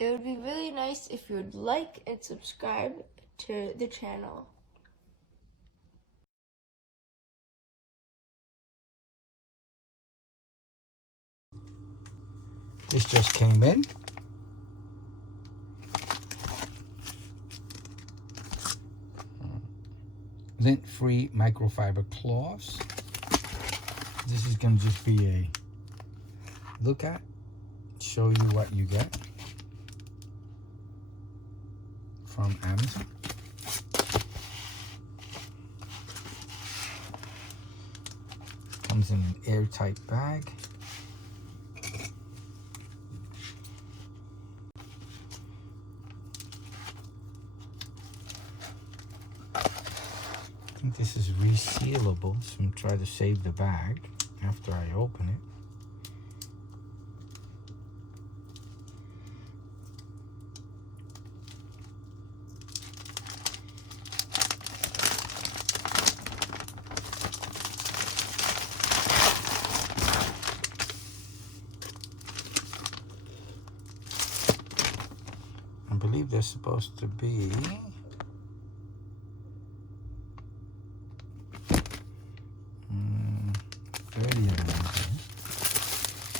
It would be really nice if you would like and subscribe to the channel. This just came in. Lint-free microfiber cloths. This is going to just be a look at, show you what you get from Amazon. Comes in an airtight bag. I think this is resealable, so I'm going to try to save the bag after I open it. I believe they're supposed to be 30 of them.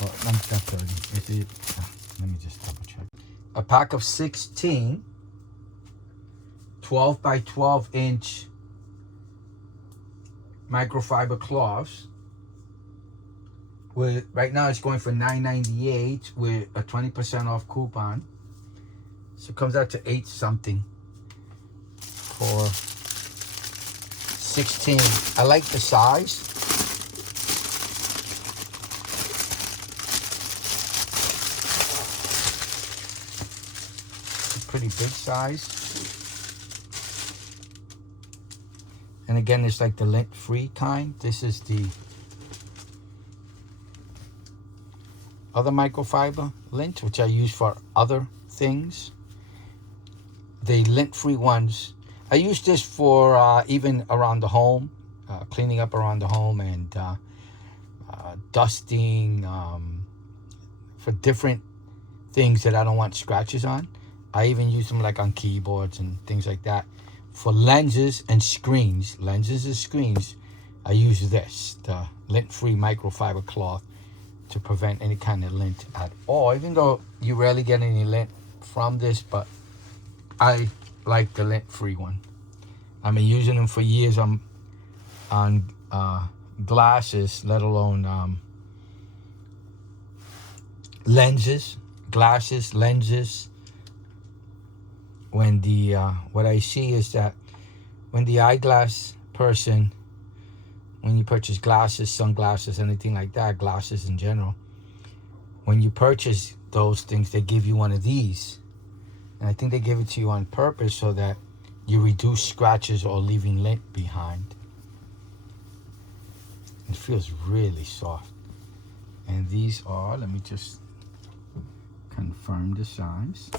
Well, not 30. Let me just double check. A pack of 16 12 by 12 inch microfiber cloths. With right now it's going for $9.98 with a 20% off coupon. So it comes out to 8 something for 16. I like the size. It's a pretty big size. And again, it's like the lint-free kind. This is the other microfiber lint, which I use for other things. The lint-free ones, I use this for even around the home, cleaning up around the home and dusting, for different things that I don't want scratches on. I even use them like on keyboards and things like that. For lenses and screens, I use this, the lint-free microfiber cloth, to prevent any kind of lint at all. Even though you rarely get any lint from this, but I like the lint-free one. I've been using them for years on glasses, let alone lenses, glasses, lenses. When the what I see is that when the eyeglass person, when you purchase glasses, sunglasses, anything like that, glasses in general, when you purchase those things, they give you one of these. And I think they give it to you on purpose so that you reduce scratches or leaving lint behind. It feels really soft. And these are, let me just confirm the size.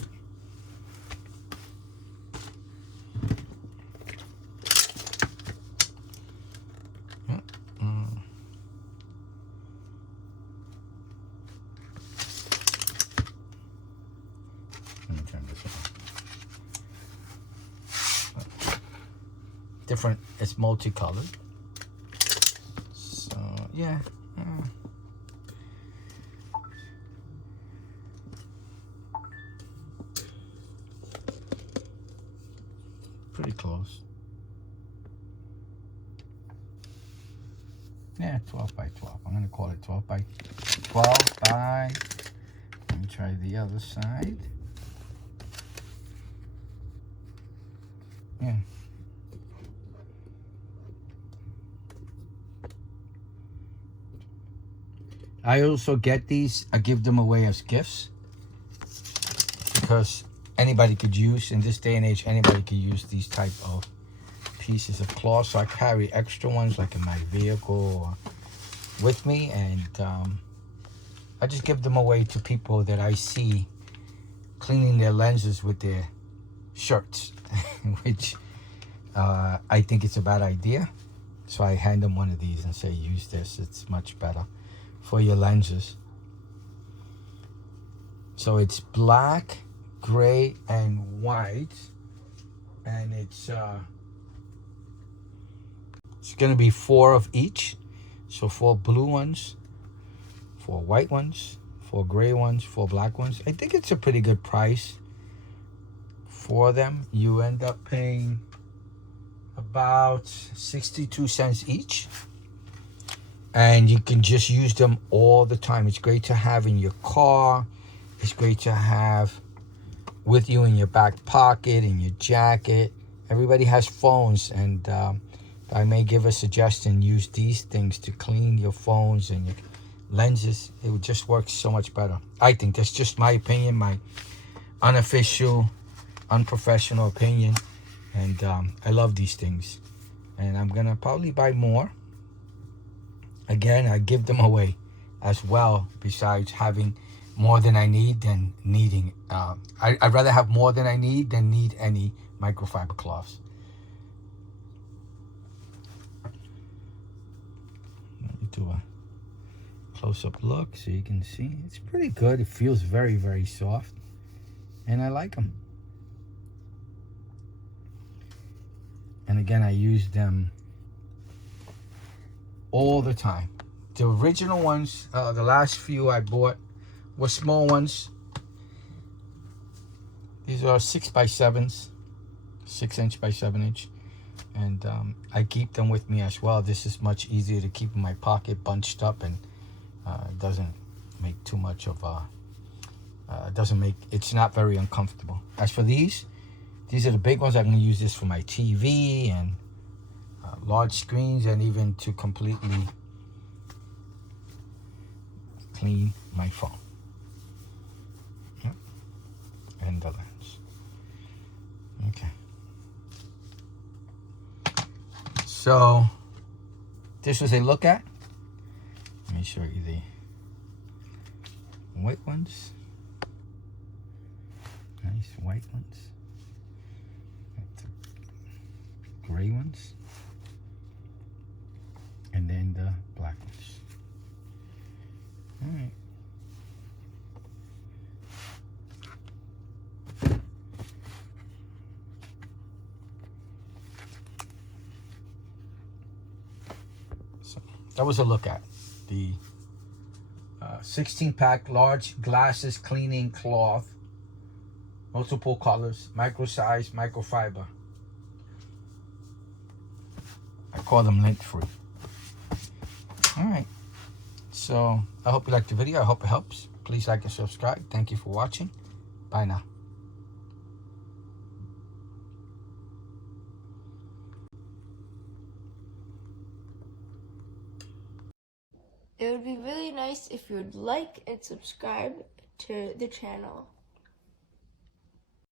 Different, it's multicolored. So yeah, pretty close. Yeah, 12 by 12. I'm gonna call it 12 by 12 by, let me try the other side. Yeah. I also get these, I give them away as gifts because anybody could use, in this day and age, anybody could use these type of pieces of cloth. So I carry extra ones like in my vehicle or with me, and I just give them away to people that I see cleaning their lenses with their shirts, which I think it's a bad idea. So I hand them one of these and say, use this, it's much better for your lenses. So it's black gray and white, and it's gonna be 4 of each. So 4 blue ones, 4 white ones, 4 gray ones, 4 black ones. I think it's a pretty good price for them. You end up paying about 62 cents each, and you can just use them all the time. It's great to have in your car. It's great to have with you in your back pocket, in your jacket. Everybody has phones, and I may give a suggestion: use these things to clean your phones and your lenses. It would just work so much better. I think that's just my opinion, my unofficial, unprofessional opinion. And I love these things, and I'm gonna probably buy more. Again, I give them away as well, besides having more than I need than needing. I'd rather have more than I need than need any microfiber cloths. Let me do a close-up look so you can see. It's pretty good. It feels very, very soft, and I like them. And again, I use them all the time. The original ones, the last few I bought were small ones. These are 6x7s, 6" by 7". And I keep them with me as well. This is much easier to keep in my pocket, bunched up, and it doesn't make too much of a, it's not very uncomfortable. As for these are the big ones. I'm going to use this for my TV and large screens, and even to completely clean my phone. Yep. And the lens. Okay. So this was a look at. Let me show you the white ones. Nice white ones. Gray ones, and then the black ones. All right. So that was a look at the 16-pack large glasses cleaning cloth, multiple colors, micro-sized microfiber. I call them lint-free. All right. So I hope you liked the video. I hope it helps. Please like and subscribe. Thank you for watching. Bye now. It would be really nice if you would like and subscribe to the channel.